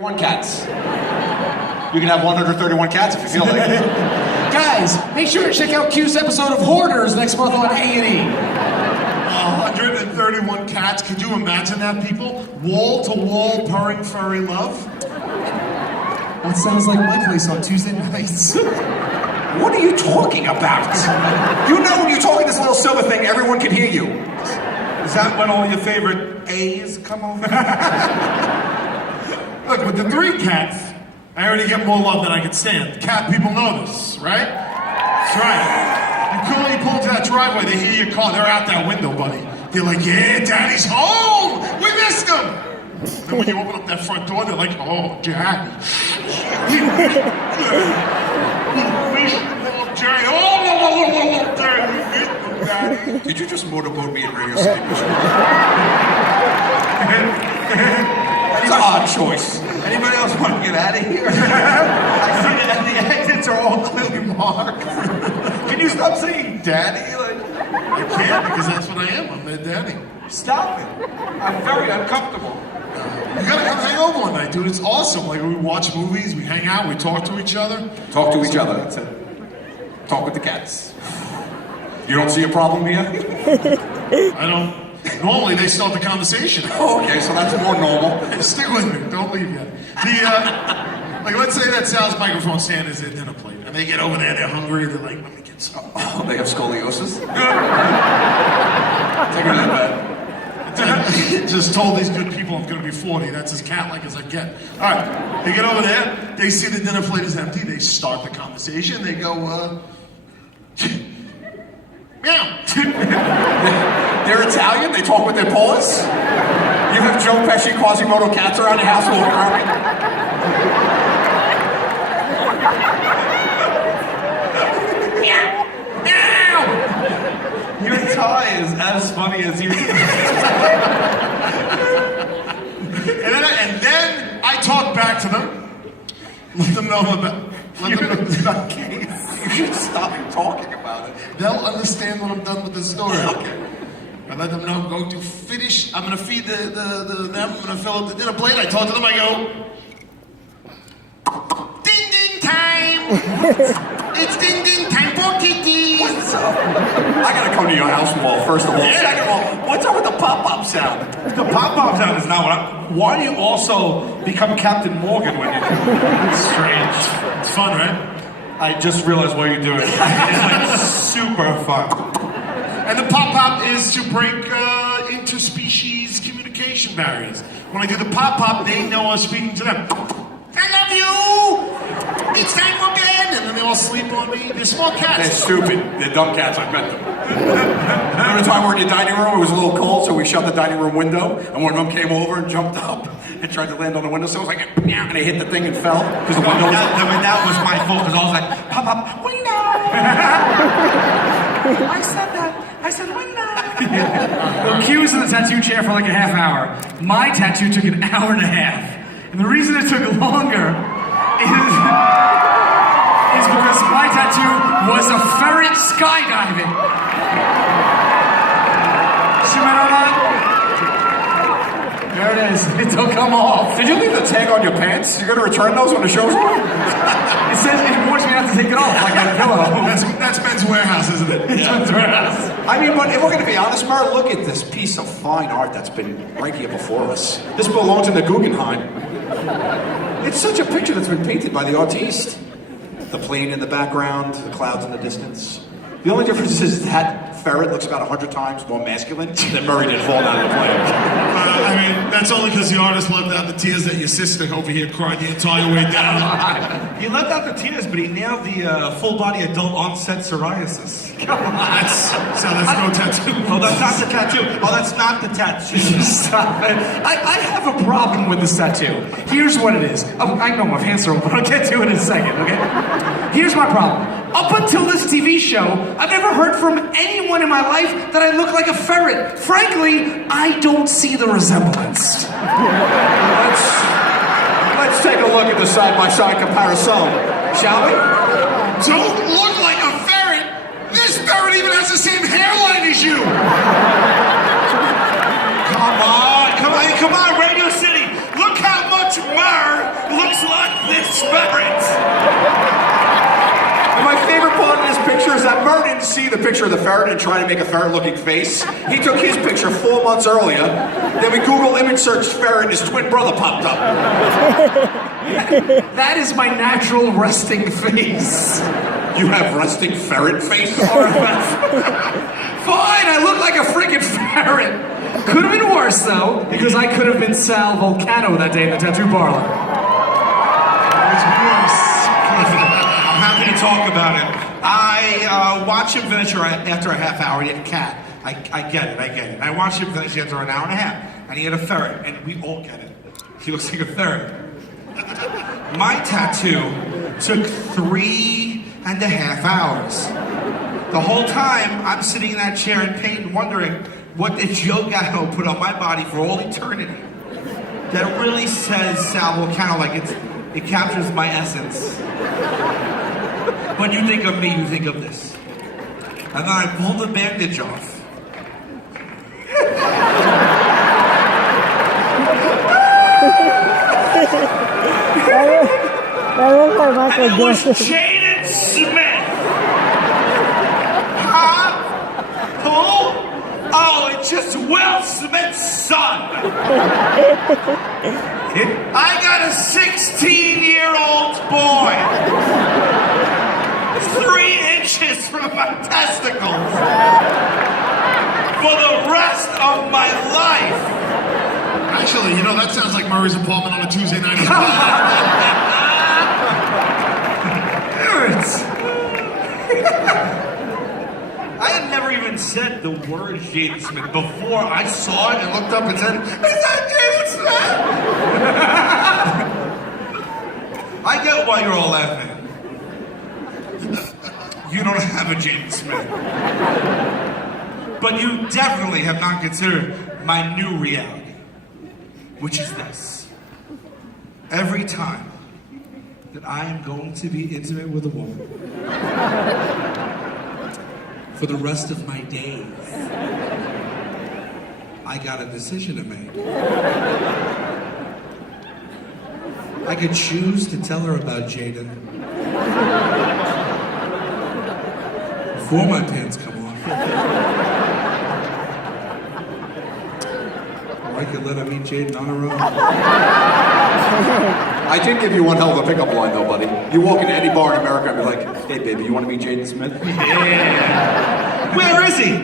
1 cats. You can have 131 cats if you feel like it. Guys, make sure to check out Q's episode of Hoarders next month on A&E. 131 cats. Could you imagine that, people? Wall-to-wall purring furry love? That sounds like my place on Tuesday nights. What are you talking about? You know when you're talking this little silver thing, everyone can hear you. Is that when all your favorite A's come over? Look, with the 3 cats, I already get more love than I can stand. Cat people know this, right? That's right. You pull into that driveway, they hear your car, they're out that window, buddy. They're like, yeah, Daddy's home! We missed him! Then when you open up that front door, they're like, oh, Daddy. Daddy. Did you just motorboat me in Radio City? It's an odd choice. Anybody else want to get out of here? I see that the exits are all clearly marked. Can you stop saying daddy? I can't because that's what I am. I'm their daddy. Stop it. I'm very uncomfortable. You gotta come hang over one night, dude. It's awesome. Like, we watch movies, we hang out, we talk to each other. Talk to each other, that's it. Talk with the cats. You don't see a problem here? I don't. Normally, they start the conversation. Oh, okay, so that's more normal. Stick with me. Don't leave yet. Like, let's say that Sal's microphone stand is their dinner plate. And they get over there, they're hungry, they're like, let me get some. Oh, they have scoliosis? Take her that bad. Just told these good people I'm gonna be 40. That's as cat-like as I get. All right, they get over there, they see the dinner plate is empty, they start the conversation, they go, meow. They're Italian, they talk with their paws. You have Joe Pesci, Quasimodo cats around the house walking around. Meow! Meow! Your tie is as funny as you. And then I talk back to them, let them know about. You should stop talking about it. They'll understand when I'm done with the story. Okay. I let them know I'm going to finish. I'm going to feed them. I'm going to fill up the dinner plate. I talk to them. I go, ding ding time. It's ding ding time for kitty. What's up? I gotta come to your house wall, first of all. Yeah. Second of all, what's up with the pop-pop sound? The pop-pop sound is not what I'm... Why do you also become Captain Morgan when you do it? It's strange. It's fun, right? I just realized why you do it. It's like super fun. And the pop-pop is to break interspecies communication barriers. When I do the pop-pop, they know I'm speaking to them. I love you! It's time for bed! And then they all sleep on me. They're small cats. They're stupid. They're dumb cats, I met them. Remember the time we were in your dining room? It was a little cold, so we shut the dining room window, and one of them came over and jumped up and tried to land on the windowsill. It was like, yeah, and they hit the thing and fell because the window was... That was my fault, because I was like, pop-pop, window! I said that. I said window! Well, Q was in the tattoo chair for like a half hour. My tattoo took an hour and a half. And the reason it took longer is because my tattoo was a ferret skydiving. There it is. It don't come off. Did you leave the tag on your pants? You're gonna return those when the show's over? It says it warns me not to take it off like a pillow. That's Men's Warehouse, isn't it? It's Men's Warehouse. I mean, but if we're gonna be honest, Murr, look at this piece of fine art that's been right here before us. This belongs in the Guggenheim. It's such a picture that's been painted by the artiste. The plane in the background, the clouds in the distance. The only difference is that ferret looks about 100 times more masculine than Murray didn't fall down the plane. I mean, that's only because the artist left out the tears that your sister over here cried the entire way down. He left out the tears, but he nailed the full-body adult onset psoriasis. Come on. That's no tattoo. Oh, that's not the tattoo. Oh, that's not the tattoo. Stop it. I have a problem with this tattoo. Here's what it is. Oh, I know my pants are open. I'll get to it in a second, okay? Here's my problem. Up until this TV show, I've never heard from anyone in my life that I look like a ferret. Frankly, I don't see the resemblance. Let's take a look at the side-by-side comparison, shall we? Don't look like a ferret! This ferret even has the same hairline as you! Come on, Radio City! Look how much much myrrh looks like this ferret? And my favorite part of this picture is that Murr didn't see the picture of the ferret and try to make a ferret-looking face. He took his picture 4 months earlier. Then we Google image searched ferret and his twin brother popped up. That is my natural resting face. You have resting ferret face? Fine, I look like a freaking ferret. Could have been worse though, because I could have been Sal Volcano that day in the tattoo parlor. It's worse. I'm happy to talk about it. I watched him finish after a half hour. He had a cat. I get it. I watched him finish after an hour and a half, and he had a ferret, and we all get it. He looks like a ferret. My tattoo took 3.5 hours. The whole time, I'm sitting in that chair in pain, wondering what did Joe Gatto put on my body for all eternity that really says Sal Volcano, like it captures my essence. When you think of me, you think of this. And then I pulled the bandage off. And it was Jaden Smith. Huh? Who? Oh, it's just Will Smith's son. I got a 16-year-old boy. 3 inches from my testicles. For the rest of my life. Actually, you know, that sounds like Murray's apartment on a Tuesday night. I had never even said the word Jaden Smith before I saw it and looked up and said, "Is that Jaden Smith?" I get why you're all laughing. You don't have a Jaden Smith. But you definitely have not considered my new reality, which is this. Every time that I am going to be intimate with a woman for the rest of my days, I got a decision to make. I could choose to tell her about Jaden before my pants come off. Or I could let her meet Jaden on her own. I did give you one hell of a pickup line though, buddy. You walk into any bar in America and be like, "Hey baby, you want to meet Jaden Smith?" Yeah. Where is he?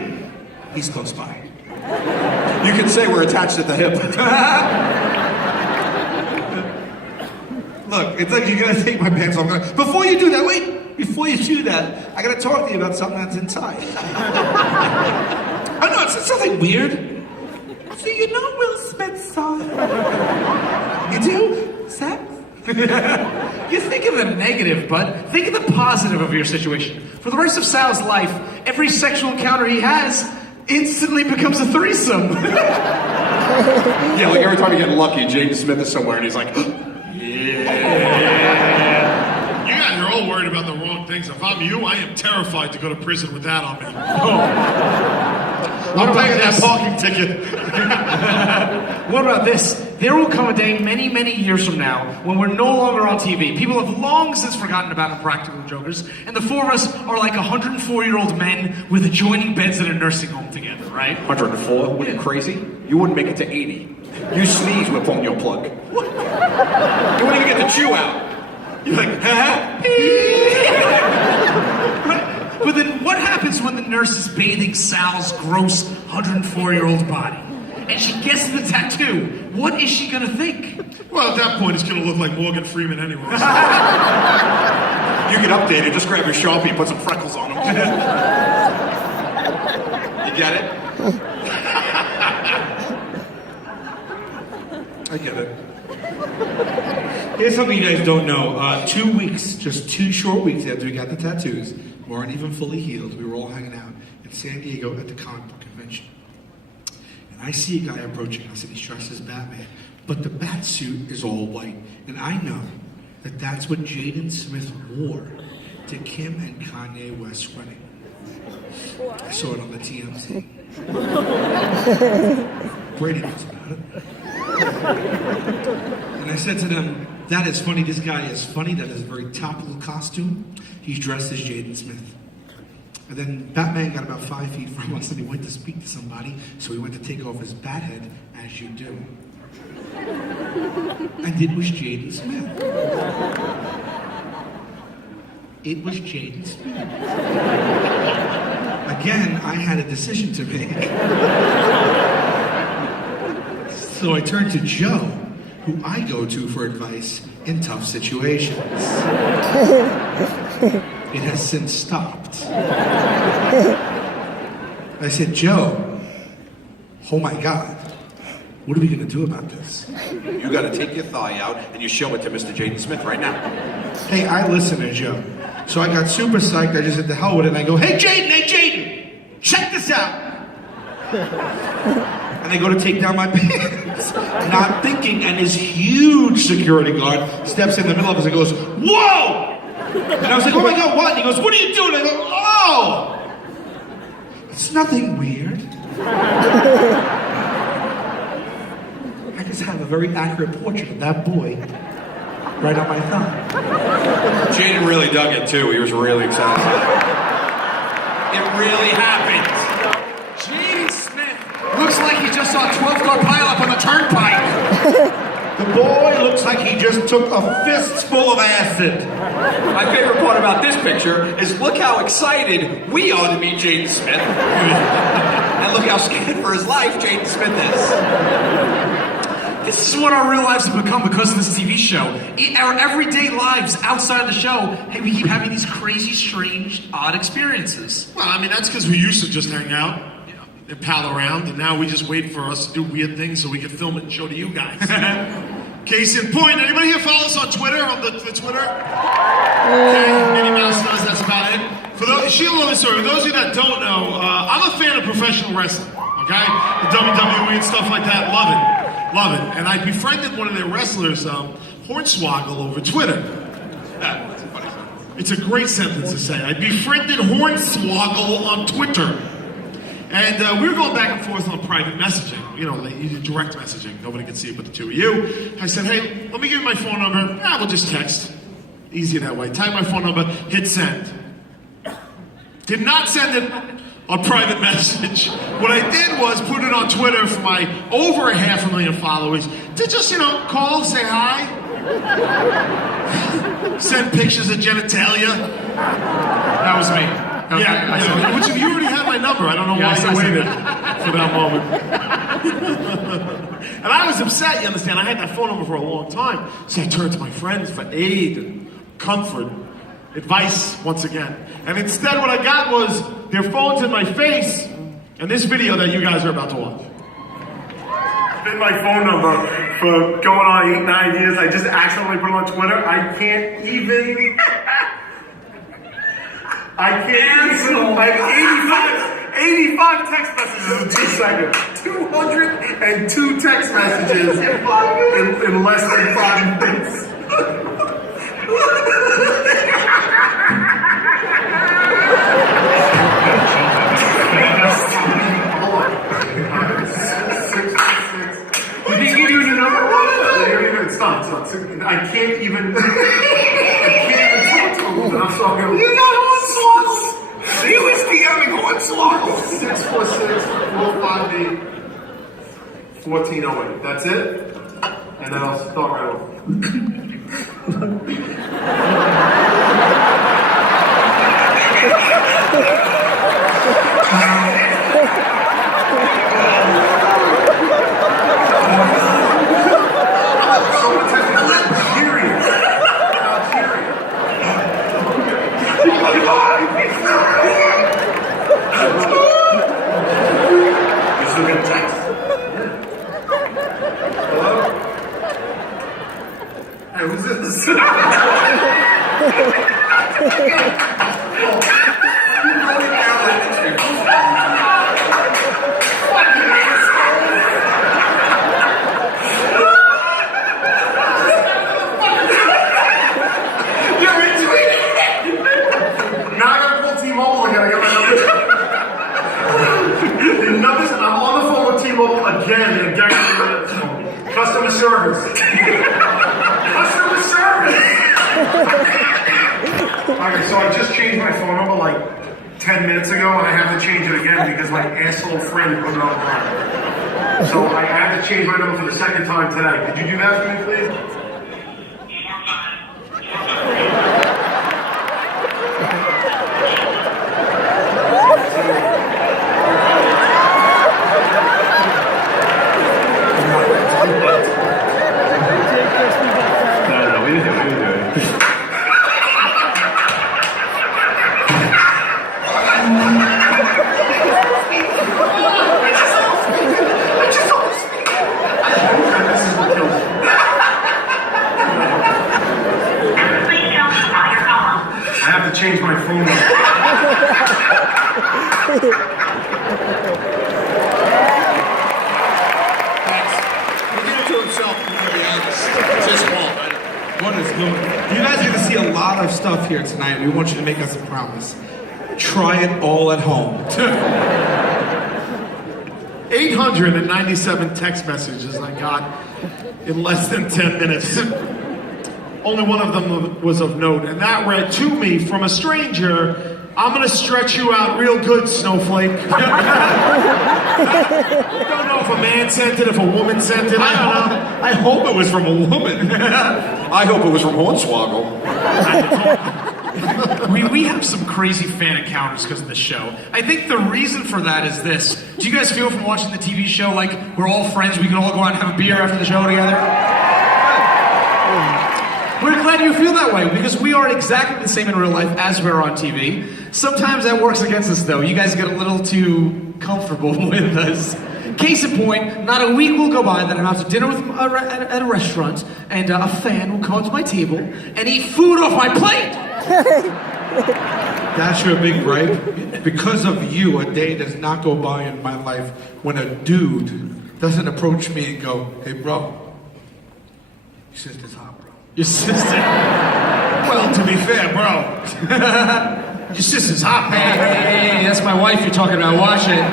He's close by. You can say we're attached at the hip. Look, it's like you're gonna take my pants off. Before you do that, wait. Before you do that, I gotta talk to you about something that's inside. I know it's something weird. So you know Will Smith's son? You do? Sex? You think of the negative, bud. Think of the positive of your situation. For the rest of Sal's life, every sexual encounter he has instantly becomes a threesome. Yeah, like every time you get lucky, Jaden Smith is somewhere and he's like, You guys are all worried about the wrong things. If I'm you, I am terrified to go to prison with that on me. I'm paying that parking ticket. What about this? There will come a day many, many years from now when we're no longer on TV. People have long since forgotten about Impractical Jokers, and the 4 of us are like 104-year-old men with adjoining beds in a nursing home together, right? 104? What, are you crazy? You wouldn't make it to 80. You sneeze, we're pulling your plug. What? You wouldn't even get the chew out. You're like, huh? But then what happens when the nurse is bathing Sal's gross 104-year-old body? And she gets the tattoo. What is she gonna think? Well, at that point, it's gonna look like Morgan Freeman anyways. You can update it, just grab your Sharpie and put some freckles on them. You get it? I get it. Here's something you guys don't know. 2 weeks, just 2 short weeks after we got the tattoos, we weren't even fully healed. We were all hanging out in San Diego at the comic book convention. And I see a guy approaching us and he's dressed as Batman, but the bat suit is all white. And I know that that's what Jaden Smith wore to Kim and Kanye West's wedding. I saw it on the TMZ. Brady knows about it. And And I said to them, that is funny. This guy is funny. That is a very topical costume. He's dressed as Jaden Smith. And then Batman got about 5 feet from us and he went to speak to somebody. So he went to take off his bat head, as you do. And it was Jaden Smith. It was Jaden Smith. Again, I had a decision to make. So I turned to Joe, who I go to for advice in tough situations. It has since stopped. I said, Joe, oh my God, what are we gonna do about this? You gotta take your thigh out and you show it to Mr. Jaden Smith right now. Hey, I listen to Joe. So I got super psyched, I just said the hell with it, and I go, hey Jaden, check this out. And I go to take down my pants, not thinking, and this huge security guard steps in the middle of us and goes, whoa! And I was like, oh my God, what? And he goes, what are you doing? I go, oh! It's nothing weird. I just have a very accurate portrait of that boy right on my thumb. Jaden really dug it too. He was really excited. It really happened. Jaden Smith looks like he just saw a 12-car pileup on the turnpike. The boy looks like he just took a fistful of acid. My favorite part about this picture is look how excited we are to meet Jaden Smith. And look how scared for his life Jaden Smith is. This is what our real lives have become because of this TV show. Our everyday lives outside of the show, hey, we keep having these crazy, strange, odd experiences. Well, I mean, that's because we used to just hang out and pal around, and now we just wait for us to do weird things so we can film it and show to you guys. Case in point, anybody here follow us on Twitter, on the Twitter? Okay, Minnie Mouse does, that's about it. For those, she'll know the story. For those of you that don't know, I'm a fan of professional wrestling, okay? The WWE and stuff like that, love it. Love it. And I befriended one of their wrestlers, Hornswoggle, over Twitter. It's a great sentence to say. I befriended Hornswoggle on Twitter. And we were going back and forth on private messaging. You know, direct messaging. Nobody could see it but the two of you. I said, hey, let me give you my phone number. We'll just text. Easier that way. Type my phone number, hit send. Did not send it on private message. What I did was put it on Twitter for my over 500,000 followers to just, call, say hi, send pictures of genitalia. That was me. Okay. Yeah, which you already had my number. I don't know why you waited for that moment. And I was upset, you understand? I had that phone number for a long time. So I turned to my friends for aid and comfort, advice once again. And instead what I got was their phones in my face and this video that you guys are about to watch. It's been my phone number for going on 8-9 years. I just accidentally put it on Twitter. I can't even. I have 85 text messages in 2 seconds. 202 text messages in less than 5 minutes. Did he give you the number? It's not. I can't even talk to him. I'm sorry. You got Hornswoggle. He was DMing Hornswoggle. 646-458-1408. That's it. And then I'll start right over. Hey, who's this? Again, customer service. Alright, so I just changed my phone number like 10 minutes ago, and I have to change it again because my asshole friend put it online. So I have to change my number for the second time today. Could you do that for me, please? No, we didn't do it. I have to change my phone number. He did it to himself, to be honest. It's his fault. What is going on? You guys are going to see a lot of stuff here tonight. We want you to make us a promise. Try it all at home. 897 text messages I got in less than 10 minutes. Only one of them was of note, and that read to me from a stranger, "I'm gonna stretch you out real good, snowflake." I don't know if a man sent it, if a woman sent it, I don't know. I hope it was from a woman. I hope it was from Hornswoggle. We have some crazy fan encounters because of the show. I think the reason for that is this. Do you guys feel from watching the TV show like we're all friends, we can all go out and have a beer after the show together? We're glad you feel that way because we are exactly the same in real life as we're on TV. Sometimes that works against us though. You guys get a little too comfortable with us. Case in point, not a week will go by that I'm out to dinner with at a restaurant and a fan will come up to my table and eat food off my plate. That's your big gripe? Because of you, a day does not go by in my life when a dude doesn't approach me and go, "Hey bro, your sister's hot, bro." Your sister. Well, to be fair, bro, your sister's hot, man. Hey, that's my wife you're talking about. Watch it.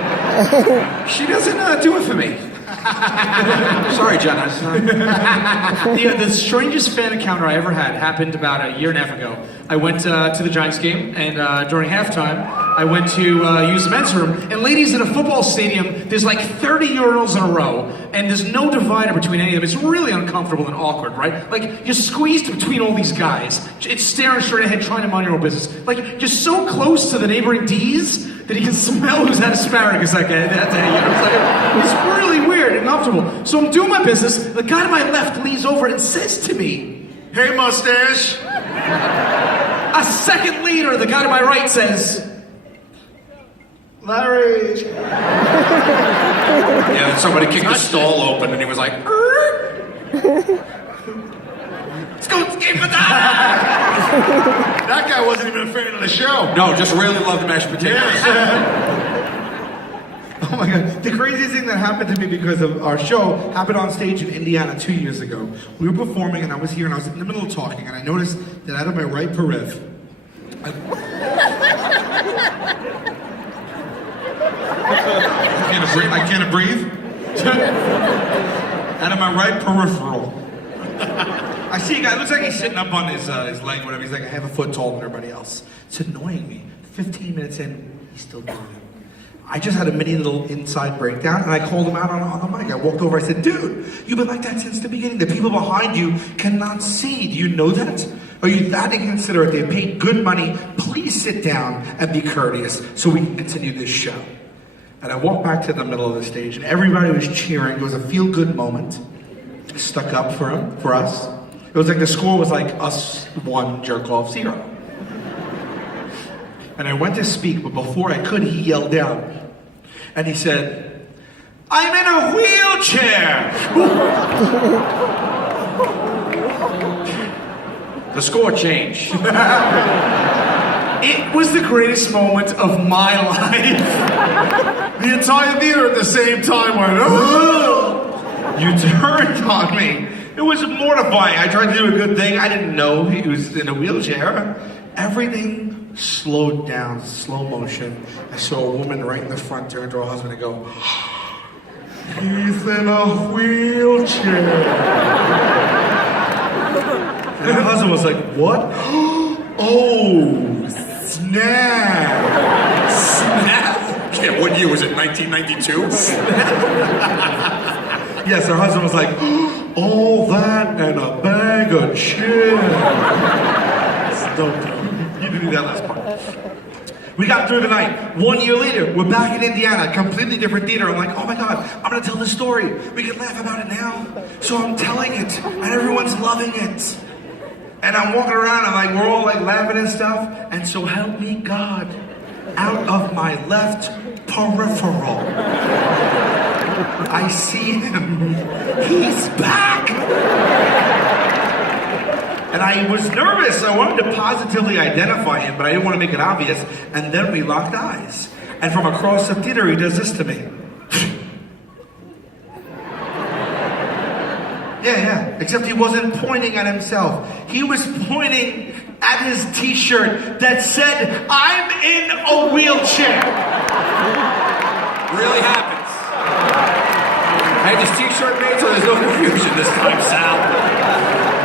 She doesn't do it for me. Sorry, John. The strangest fan encounter I ever had happened about a year and a half ago. I went to the Giants game, and during halftime, I went to use the men's room. And ladies, in a football stadium, there's like 30 urinals in a row, and there's no divider between any of them. It's really uncomfortable and awkward, right? Like, you're squeezed between all these guys. It's staring straight ahead, trying to mind your own business. Like, you're so close to the neighboring D's that he can smell who's had asparagus that day. It's really weird and uncomfortable. So I'm doing my business. The guy to my left leans over and says to me, Hey, mustache. a second later, the guy to my right says, Larry. Yeah, and somebody kicked the stall open and he was like, Scoot, skip for that! That guy wasn't even a fan of the show. no, just really loved the mashed potatoes. Oh my God. The craziest thing that happened to me because of our show happened on stage in Indiana 2 years ago. We were performing and I was here and I was in the middle of talking and I noticed that out of my right periph, I can't breathe. Out of my right peripheral. I see a guy, looks like he's sitting up on his leg, whatever. He's like a half a foot taller than everybody else. It's annoying me. 15 minutes in, he's still doing it. I just had a mini little inside breakdown and I called him out on the mic. I walked over, I said, dude, you've been like that since the beginning. The people behind you cannot see. Do you know that? Are you that inconsiderate? They paid good money. Please sit down and be courteous so we can continue this show. And I walked back to the middle of the stage and everybody was cheering. It was a feel-good moment. Stuck up for us. It was like the score was like us 1, jerk off 0. And I went to speak, but before I could, he yelled out. And he said, I'm in a wheelchair! The score changed. It was the greatest moment of my life. The entire theater at the same time went, oh! You turned on me. It was mortifying. I tried to do a good thing. I didn't know he was in a wheelchair. Everything slowed down, slow motion. I saw a woman right in the front turn to her husband and go, he's in a wheelchair. And her husband was like, what? Oh, snap. Snap? Yeah, what year was it? 1992? Yes, her husband was like, all that and a bag of chips. Don't do it. You didn't do that last part. We got through the night. 1 year later, we're back in Indiana, completely different theater. I'm like, oh my God, I'm gonna tell this story. We can laugh about it now. So I'm telling it, and everyone's loving it. And I'm walking around, and like we're all like laughing and stuff. And so help me God, out of my left peripheral, I see him. He's back. And I was nervous. I wanted to positively identify him, but I didn't want to make it obvious. And then we locked eyes. And from across the theater, he does this to me. Yeah. Except he wasn't pointing at himself. He was pointing at his t-shirt that said, I'm in a wheelchair. Really happens. I had this t-shirt made so there's no confusion this time, Sal.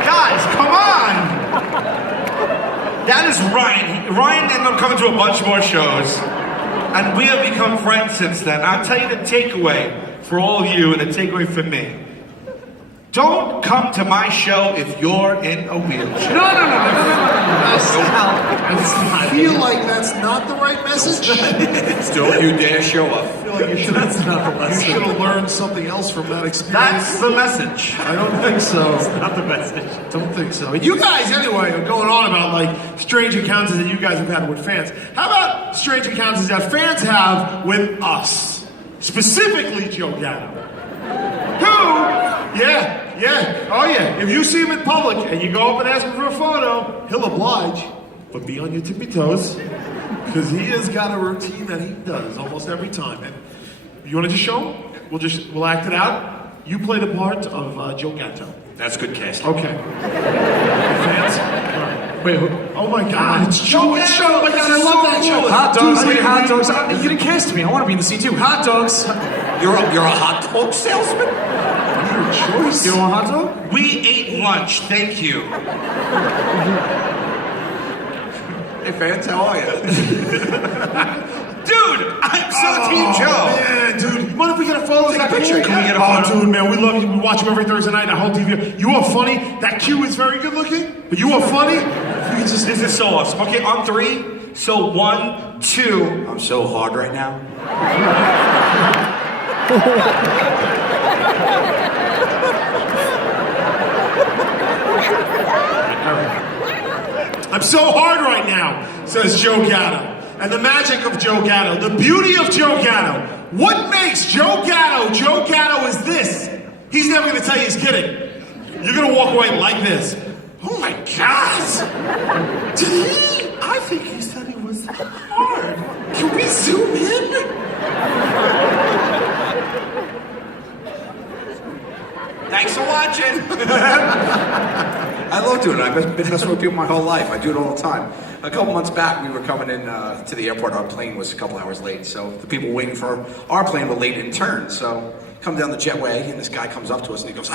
Guys, come on! That is Ryan. Ryan ended up coming to a bunch more shows. And we have become friends since then. I'll tell you the takeaway for all of you and the takeaway for me. Don't come to my show if you're in a wheelchair. No. I feel like that's not the right message. Don't you dare show up. I feel like you should have learned something else from that experience. That's the message. I don't think so. Not the message. Don't think so. And you guys, anyway, are going on about like strange encounters that you guys have had with fans. How about strange encounters that fans have with us? Specifically, Joe Gatto. Oh yeah. If you see him in public and you go up and ask him for a photo, he'll oblige, but be on your tippy toes, because he has got a routine that he does almost every time. And you want to just show him? We'll act it out. You play the part of Joe Gatto. That's good casting. Okay. Fans? All right. Wait, Oh my God, it's Joe Gatto! Oh my God, I love that show. hot dogs, hot dogs. You didn't cast me. I want to be in the scene too. Hot dogs. You're a hot dog salesman? Your choice. You want a hot dog? We ate lunch, thank you. Hey fans, how are you? Dude, I'm so Team Joe. Man, dude, what if we get a photo? Take a picture. Can we get a Oh, photo? dude, man, we love you. We watch you every Thursday night. That whole TV. You are funny. That Q is very good looking, but you are funny. You just This is so awesome. Okay, on 3. So 1, 2. I'm so hard right now. I'm so hard right now, says Joe Gatto. And the magic of Joe Gatto, the beauty of Joe Gatto. What makes Joe Gatto is this. He's never gonna tell you he's kidding. You're gonna walk away like this. Oh my God! Did he? I think he said he was hard. Can we zoom in? Thanks for watching. I love doing it. I've been messing with people my whole life. I do it all the time. A couple months back, we were coming in to the airport. Our plane was a couple hours late, so the people waiting for our plane were late in turn. So come down the jetway, and this guy comes up to us and he goes,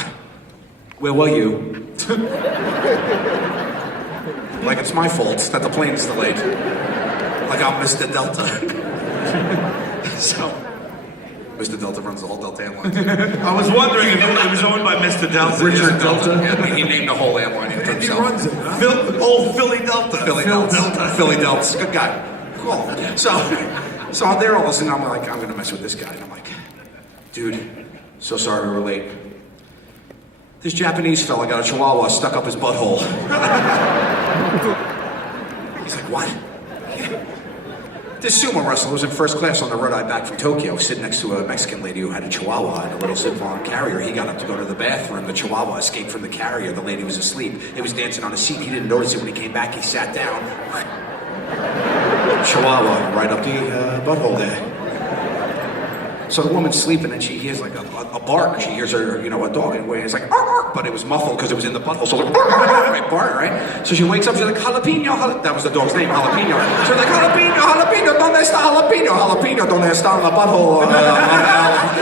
"Where were you?" Like it's my fault that the plane's delayed. Like I'm Mr. Delta. So Mr. Delta runs the whole Delta airline. I was wondering if it was owned by Mr. Delta. Richard Delta. Yeah, he named the whole airline after And he himself. runs it, huh? Philly Delta. Philly Delta. Philly Delta. Good guy. Cool. So I'm there all of a sudden. I'm like, I'm gonna mess with this guy. And I'm like, dude, so sorry we were late. This Japanese fella got a chihuahua stuck up his butthole. He's like, what? This sumo wrestler was in first class on the red eye back from Tokyo, sitting next to a Mexican lady who had a chihuahua and a little sit-on carrier. He got up to go to the bathroom. The chihuahua escaped from the carrier. The lady was asleep. It was dancing on a seat. He didn't notice it when he came back. He sat down. Chihuahua right up the butthole there. So the woman's sleeping and she hears like a bark. She hears her, a dog, and it's like, arr, arr, but it was muffled because it was in the butthole. So like, right, bark, right? So she wakes up. She's like, jalapeno. That was the dog's name, jalapeno. She's like, jalapeno, donde está jalapeno, donde está in the butthole,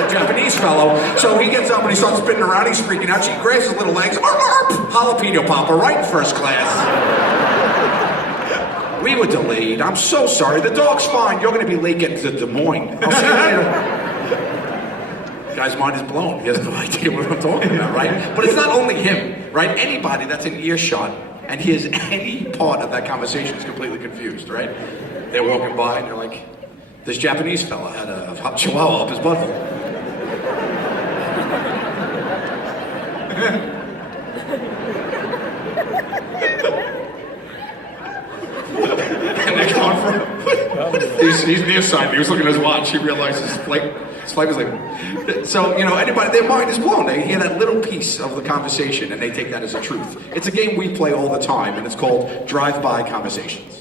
Japanese fellow. So he gets up and he starts spinning around. He's freaking out. She grabs his little legs, arr, arr, jalapeno popper, right in first class. We were delayed. I'm so sorry. The dog's fine. You're going to be late getting to Des Moines. I'll see you later. The guy's mind is blown. He has no idea what I'm talking about, right? But it's not only him, right? Anybody that's in earshot and hears any part of that conversation is completely confused, right? They're walking by and they're like, this Japanese fella had a hot chihuahua up his butthole. And they're going for him. He's nearsighted. He was looking at his watch. He realized his flight was like... So, you know, anybody, their mind is blown. They hear that little piece of the conversation and they take that as a truth. It's a game we play all the time and it's called Drive-By Conversations.